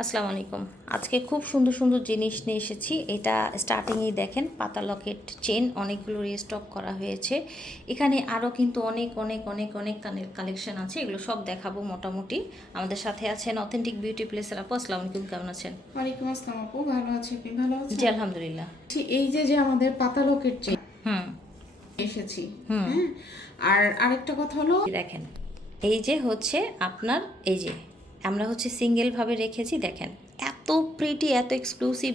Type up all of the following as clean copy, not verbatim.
আসসালামু আলাইকুম। আজকে খুব সুন্দর সুন্দর জিনিস নিয়ে এসেছি। এটা স্টার্টিংয়েই দেখেন পাতা লকেট চেন অনেকগুলো রিস্টক করা হয়েছে। এখানে আরও কিন্তু অনেক অনেক অনেক অনেক কালেকশন আছে, এগুলো সব দেখাবো মোটামুটি। আমাদের সাথে আছেন অথেন্টিক বিউটি প্লেসের আপু। আসসালামু আলাইকুম, কেমন আছেন? ওয়ালাইকুম আসসালাম আপু, ভালো আছি। আপনি ভালো জি আছেন? আলহামদুলিল্লাহ। ঠিক এই যে যে আমাদের পাতা লোকের চেন হুম এসেছি। হুম। হ্যাঁ, আর আরেকটা কথা হলো দেখেন, এই যে হচ্ছে আপনার, এই যে আমরা হচ্ছে সিঙ্গেলভাবে রেখেছি। দেখেন এত প্রিটি, এত এক্সক্লুসিভ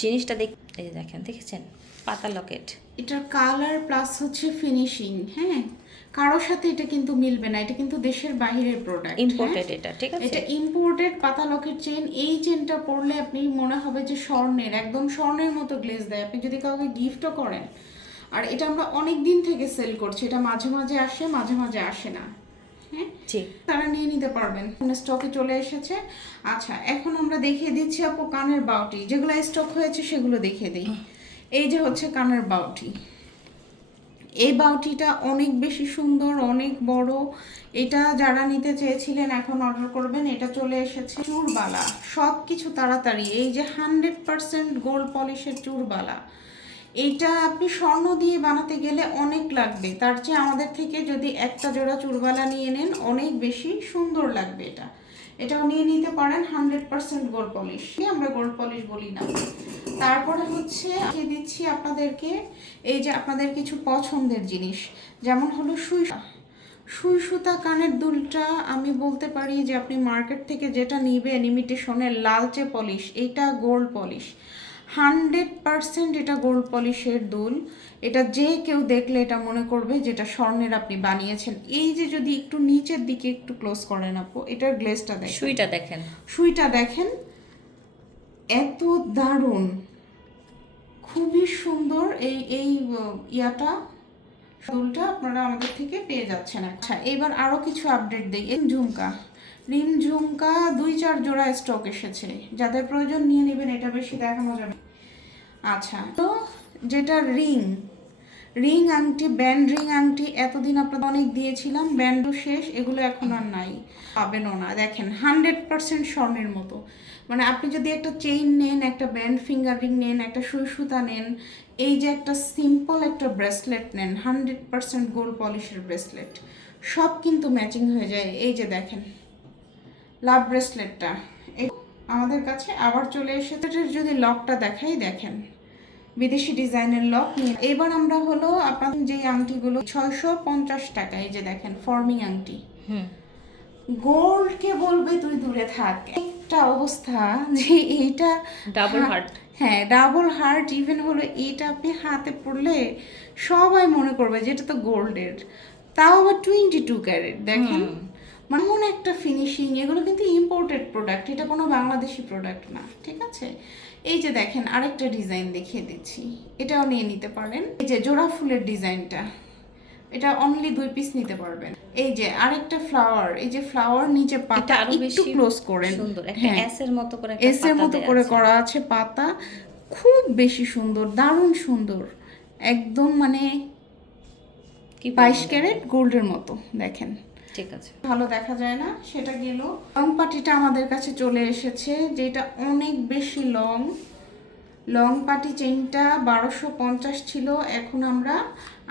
জিনিসটা এই যে দেখেন, দেখেছেন পাতা লকেট। এটার কালার প্লাস হচ্ছে ফিনিশিং। হ্যাঁ, কারোর সাথে এটা কিন্তু মিলবে না, এটা কিন্তু দেশের বাইরের প্রোডাক্ট। ইম্পোর্টেড এটা, ঠিক আছে? এটা ইম্পোর্টেড পাতা লকের চেন। এই চেনটা পরলে আপনি মনে হবে যে স্বর্ণের, একদম স্বর্ণের মতো গ্লেজ দেয়। আপনি যদি কাউকে গিফটও করেন, আর এটা আমরা অনেক দিন থেকে সেল করছি। এটা মাঝে মাঝে আসে, মাঝে মাঝে আসে না। হ্যাঁ, জি। তারা নিয়ে নিতে পারবেন, স্টকে চলে এসেছে। আচ্ছা, এখন আমরা দেখিয়ে দিচ্ছি আপু কানের বাউটি, যেগুলো স্টক হয়েছে সেগুলো দেখিয়ে দিই। এই যে হচ্ছে কানের বাউটি। এই বাউটিটা অনেক বেশি সুন্দর, অনেক বড়। এটা যারা নিতে চেয়েছিলেন এখন অর্ডার করবেন। এটা চলে এসেছে চুরবালা, সব কিছু তাড়াতাড়ি। এই যে 100% গোল্ড পলিশের চুরবালা, এইটা আপনি স্বর্ণ দিয়ে বানাতে গেলে অনেক লাগবে। তার চেয়ে আমাদের থেকে যদি একটা জোড়া চুরবালা নিয়ে নেন, অনেক বেশি সুন্দর লাগবে। এটাও নিয়ে নিতে পারেন। 100% গোল্ড পলিশ, আমরা গোল্ড পলিশ বলি না। তারপরে হচ্ছে দেখিয়ে দিচ্ছি আপনাদেরকে এই যে আপনাদের কিছু পছন্দের জিনিস, যেমন হলো সুই সুই সুতা কানের দুলটা। আমি বলতে পারি যে আপনি মার্কেট থেকে যেটা নিবেন ইমিটেশনের লালচে পলিশ, এটা গোল্ড পলিশ। 100% এটা গোল্ড পলিশের দুল। এটা যে কেউ দেখলে এটা মনে করবে যেটা স্বর্ণের আপনি বানিয়েছেন। এই যে যদি একটু নিচের দিকে একটু ক্লোজ করেন আপু, এটার গ্লেজটা দেখেন, সুইটা দেখেন, সুইটা দেখেন, এত দারুণ, খুবই সুন্দর। এই এই ইয়াটা, দুলটা আপনারা আমাদের থেকে পেয়ে যাচ্ছেন। আচ্ছা, এবার আরও কিছু আপডেট দিই। ঝুমকা, রিম ঝুমকা 2-4 জোড়া স্টক এসেছে, যাদের প্রয়োজন নিয়ে নেবেন, এটা বেশি দেখানো যাবে। আচ্ছা, তো যেটা রিং, রিং আংটি, ব্যান্ড রিং আংটি এতদিন আপনাদের অনেক দিয়েছিলাম, ব্যান্ডও শেষ, এগুলো এখন আর নাই, পাবেনও না। দেখেন 100% স্বর্ণের মতো। মানে আপনি যদি একটা চেইন নেন, একটা ব্যান্ড ফিঙ্গার রিং নেন, একটা সুই সুতা নেন, এই যে একটা সিম্পল একটা ব্রেসলেট নেন, 100% গোল্ড পলিশের ব্রেসলেট, সব কিন্তু ম্যাচিং হয়ে যায়। এই যে দেখেন লাভ ব্রেসলেটটা আমাদের কাছে আবার চলে এসেছে। যদি লকটা দেখাই, দেখেন বিদেশি ডিজাইনের লক নিয়ে। এবার আমরা হলো আপনাদের যে আংটিগুলো 650 টাকা, এই যে দেখেন ফর্মিং আংটি। গোল্ডকে বলবে তুই দূরে থাক, একটা অবস্থা যে এইটা ডাবল হার্ট। হ্যাঁ, ডাবল হার্ট। ইভেন হলো এইটা আপনি হাতে পড়লে সবাই মনে করবে যে এটা তো গোল্ডের, তাও আবার 22 ক্যারেট। দেখেন মানে মনে একটা ফিনিশিং। এগুলো কিন্তু ইম্পোর্টেড প্রোডাক্ট, এটা কোনো বাংলাদেশি প্রোডাক্ট না, ঠিক আছে? এই যে দেখেন আরেকটা ডিজাইন দেখিয়ে দিচ্ছি, এটাও নিয়ে নিতে পারেন। এই যে জোড়া ফুলের ডিজাইনটা, এটা অনলি 2 পিস নিতে পারবেন। এই যে আরেকটা ফ্লাওয়ার, এই যে ফ্লাওয়ার নিচে পাতা একটু ক্লোজ করেন, সুন্দর একটা হ্যাঁ এস এর মতো করে এস এর মতো করে করা আছে পাতা, খুব বেশি সুন্দর, দারুণ সুন্দর, একদম মানে কি 22 ক্যারেট গোল্ডের মতো। দেখেন ঠিক আছে, ভালো দেখা যায় না? সেটা গেল। লং পাটিটা আমাদের কাছে চলে এসেছে, যেটা অনেক বেশি লং। লং পাটি চেইনটা 1250 ছিল, এখন আমরা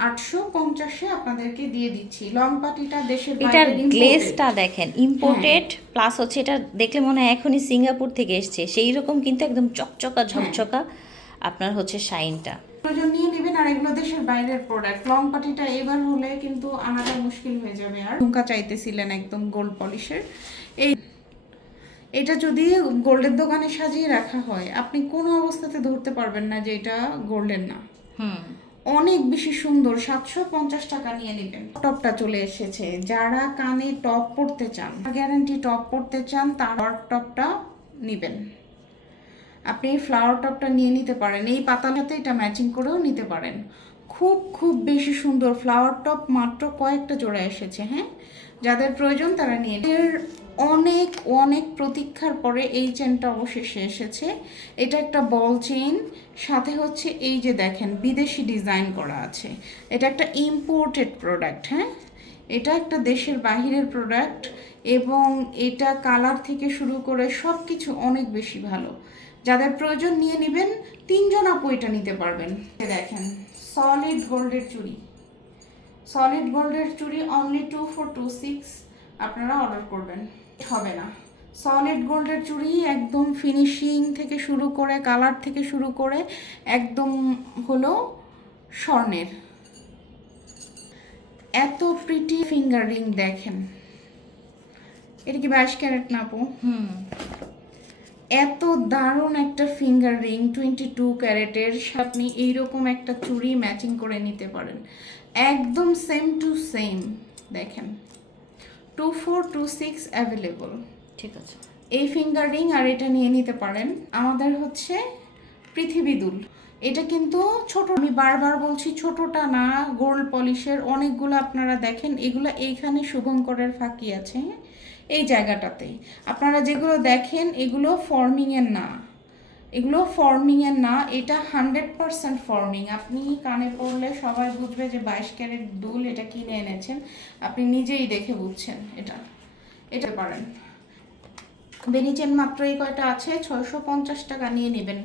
850-এ আপনাদেরকে দিয়ে দিচ্ছি। লং পাটিটা দেশের এটার বাইরে গ্লেজটা দেখেন, ইম্পোর্টেড প্লাস হচ্ছে এটা দেখলে মনে হয় এখনই সিঙ্গাপুর থেকে এসছে সেই রকম, কিন্তু একদম চকচকা ঝকঝকা আপনার হচ্ছে শাইনটা। প্রয়োজন নিয়ে নেবেন। আর এগুলো দেশের বাইরের প্রোডাক্ট। লং পাটিটা এবার হলে কিন্তু আনাটা মুশকিল হয়ে যাবে। আর ঝুমকা চাইতেছিলেন একদম গোল্ড পলিশের, এই এটা যদি গোল্ডের দোকানে সাজিয়ে রাখা হয়, আপনি কোনো অবস্থাতে ধরতে পারবেন না যে এটা গোল্ডের না। অনেক বেশি সুন্দর। 750 টাকা নিয়ে নেবেন। টপটা চলে এসেছে, যারা কানে টপ পরতে চান, গ্যারান্টি টপ পরতে চান, তার টপটা নেবেন। আপনি ফ্লাওয়ার টপটা নিয়ে নিতে পারেন, এই পাতার সাথে এটা ম্যাচিং করেও নিতে পারেন। খুব খুব বেশি সুন্দর ফ্লাওয়ার টপ, মাত্র কয়েকটা জোড়া এসেছে। হ্যাঁ, যাদের প্রয়োজন তারা নিয়ে। এর অনেক অনেক প্রতীক্ষার পরে এই চেনটা অবশেষে এসেছে। এটা একটা বল চেইন, সাথে হচ্ছে এই যে দেখেন বিদেশি ডিজাইন করা আছে। এটা একটা ইম্পোর্টেড প্রোডাক্ট। হ্যাঁ, এটা একটা দেশের বাহিরের প্রোডাক্ট। এবং এটা কালার থেকে শুরু করে সব কিছু অনেক বেশি ভালো। যাদের প্রয়োজন নিয়ে নেবেন, 3 জন আপু এটা নিতে পারবেন। দেখেন সলিড গোল্ডের চুড়ি, সলিড গোল্ডের চুড়ি অনলি 2426 আপনারা অর্ডার করবেন, হবে না। সলিড গোল্ডের চুড়ি একদম ফিনিশিং থেকে শুরু করে কালার থেকে শুরু করে একদম হলো স্বর্ণের। এত প্রিটি ফিঙ্গার রিং দেখেন, এটা কি 22 ক্যারেট না আপু? এত দারুণ একটা ফিঙ্গার রিং 22 ক্যারেটের, আপনি এইরকম একটা চুড়ি ম্যাচিং করে নিতে পারেন, একদম সেম টু সেম। দেখেন 2426 অ্যাভেলেবল। ঠিক আছে, এই ফিঙ্গার রিং আর এটা নিয়ে নিতে পারেন। আমাদের হচ্ছে পৃথিবী দুল, এটা কিন্তু ছোট, আমি বারবার বলছি ছোটটা না, গোল্ড পলিশের অনেকগুলো আপনারা দেখেন, এগুলো এইখানে শুভঙ্করের ফাঁকি আছে, এই জায়গাটাতে আপনারা যেগুলো দেখেন এগুলো ফর্মিংয়ের না, এগুলো ফর্মিংয়ের না, এটা 100% ফর্মিং। আপনি কানে পড়লে সবাই বুঝবে যে 22 ক্যারেট দুল এটা কিনে এনেছেন, আপনি নিজেই দেখে বুঝছেন। এটা পারেন। বেনি চেন মাত্র এই কয়টা আছে, 650 টাকা নিয়ে নেবেন।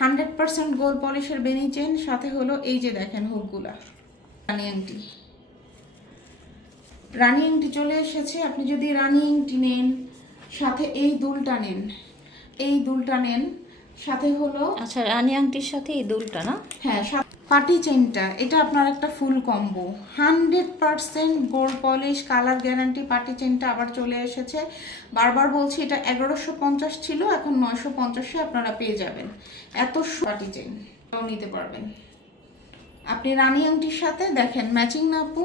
100% গোল্ড পলিশের বেনি চেন, সাথে হলো এই যে দেখেন হুকগুলা, রানী আংটি। রানী আংটি চলে এসেছে। আপনি যদি রানী আংটি নেন, সাথে এই দুলটা নেন, এই দুলটা নেন, সাথে হলো আচ্ছা রানী আংটির সাথে এই দুলটা না? হ্যাঁ, পার্টি চেনটা, এটা আপনার একটা ফুল combo, 100% gold polish, colour guarantee. Party চেনটা আবার চলে এসেছে, বারবার বলছি এটা 1150 ছিল, এখন 950-এ আপনারা পেয়ে যাবেন। এত পার্টি চেন নিতে পারবেন আপনি রানী আংটির সাথে। দেখেন ম্যাচিং না আপু?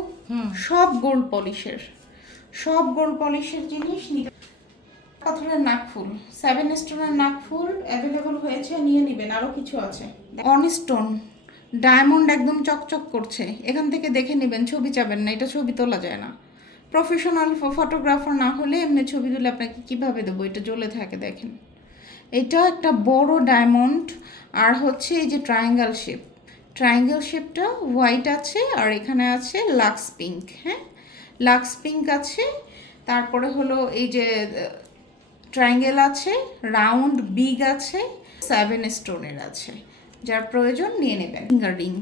সব গোল্ড পলিশের, সব গোল্ড পলিশের জিনিস নিতে। পাথরের নাকফুল, 7 স্টোনের নাকফুল অ্যাভেলেবল হয়েছে, নিয়ে নেবেন। আরও কিছু আছে, অন স্টোন ডায়মন্ড একদম চকচক করছে, এখান থেকে দেখে নেবেন, ছবি চাবেন না, এটা ছবি তোলা যায় না। প্রফেশনাল ফটোগ্রাফার না হলে এমনি ছবি তুলে আপনাকে কীভাবে দেবো, এটা জ্বলে থাকে। দেখেন এটা একটা বড় ডায়মন্ড, আর হচ্ছে এই যে ট্রায়াঙ্গেল শেপ, ট্রায়াঙ্গেল শেপটা হোয়াইট আছে, আর এখানে আছে লাক্স পিঙ্ক। হ্যাঁ, লাক্স পিঙ্ক আছে, তারপরে হলো এই যে ট্রায়াঙ্গেল আছে, রাউন্ড বিগ আছে, 7 স্টোনের আছে। যার প্রয়োজন নিয়ে নেবেন। ফিঙ্গার রিং,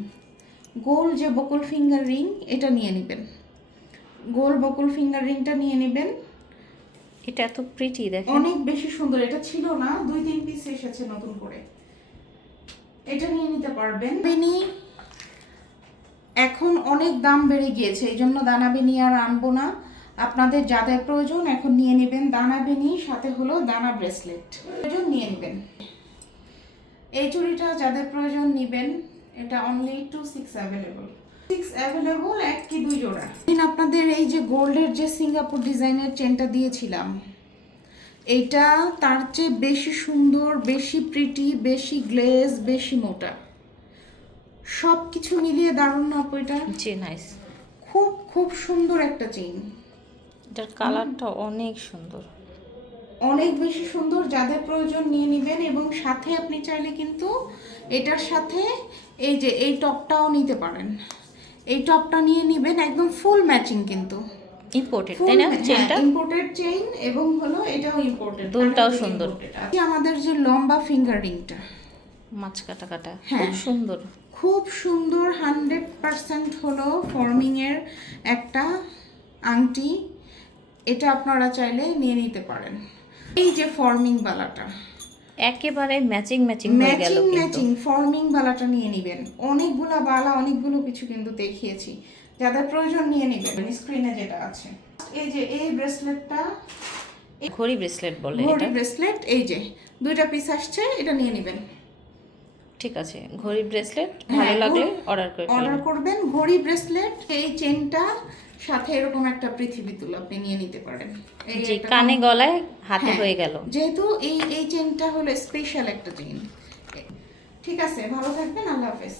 গোল যে বকুল ফিঙ্গার রিং, এটা নিয়ে নেবেন, গোল বকুল ফিঙ্গার রিংটা নিয়ে নেবেন। এটা এত প্রিটি দেখেন, অনেক বেশি সুন্দর। এটা ছিল না, 2-3 পিস এসেছে নতুন করে, এটা নিয়ে নিতে পারবেন। বেনি এখন অনেক দাম বেড়ে গিয়েছে, এই জন্য দানা বেনি আর আনবো না। আপনাদের যাদের প্রয়োজন এখন নিয়ে নেবেন দানা বেনি, সাথে হলো দানা ব্রেসলেট প্রয়োজন নিয়ে নেবেন। এই চুড়িটা যাদের প্রয়োজন নেবেন, এটা অনলি 26 অ্যাভেলেবল, 6 অ্যাভেলেবল, 1 কি 2 জোড়া। আপনাদের এই যে গোল্ডের যে সিঙ্গাপুর ডিজাইনের চেনটা দিয়েছিলাম, এইটা তার চেয়ে বেশি সুন্দর, বেশি প্রিটি, বেশি গ্লেজ, বেশি মোটা, সব কিছু মিলিয়ে দারুণ না আপু? এটা জি নাইস, খুব খুব সুন্দর একটা চেইন। এটার কালারটা অনেক সুন্দর, অনেক বেশি সুন্দর। যাদের প্রয়োজন নিয়ে নেবেন, এবং সাথে আপনি চাইলে কিন্তু এটার সাথে এই যে এই টপটাও নিতে পারেন, এই টপটা নিয়ে নেবেন, একদম ফুল ম্যাচিং কিন্তু। ইম্পোর্টেড তাই না চেনটা? ইম্পোর্টেড চেইন, এবং হলো এটাও ইম্পোর্টেড, দুলটাও সুন্দর। আমাদের যে লম্বা ফিঙ্গার রিংটা, মাছ কাটা কাটা, হ্যাঁ, খুব সুন্দর, খুব সুন্দর, 100% হলো ফর্মিংয়ের একটা আংটি। এটা আপনারা চাইলে নিয়ে নিতে পারেন। এই যে ফর্মিং বালাটা, একেবারে ম্যাচিং ম্যাচিং হয়ে গেল ম্যাচিং কিন্তু। ম্যাচিং ফর্মিং বালাটা নিয়ে নেবেন। অনেকগুলো বালা, অনেকগুলো কিছু কিন্তু দেখিয়েছি, যাদের প্রয়োজন নিয়ে নেবেন। স্ক্রিনে যেটা আছে, এই যে এই ব্রেসলেটটা, ঘড়ি ব্রেসলেট বলে ঘড়ি এটা, ব্রেসলেট, এই যে 2টা পিস আসছে, এটা নিয়ে নেবেন। ঠিক আছে, ঘড়ি ব্রেসলেট ভালো লাগলে অর্ডার করে অর্ডার ফেলবেন। করবেন। ঘড়ি ব্রেসলেট, এই চেনটা সাথে এরকম একটা পৃথিবী তুল আপনি নিয়ে নিতে পারেন। এই জি, একটা কানে গলায় হাতে হ্যাঁ, হয়ে গেল। যেহেতু এই চেনটা হলো স্পেশাল একটা চেন। ঠিক আছে, ভালো থাকবেন, আল্লাহ হাফেজ।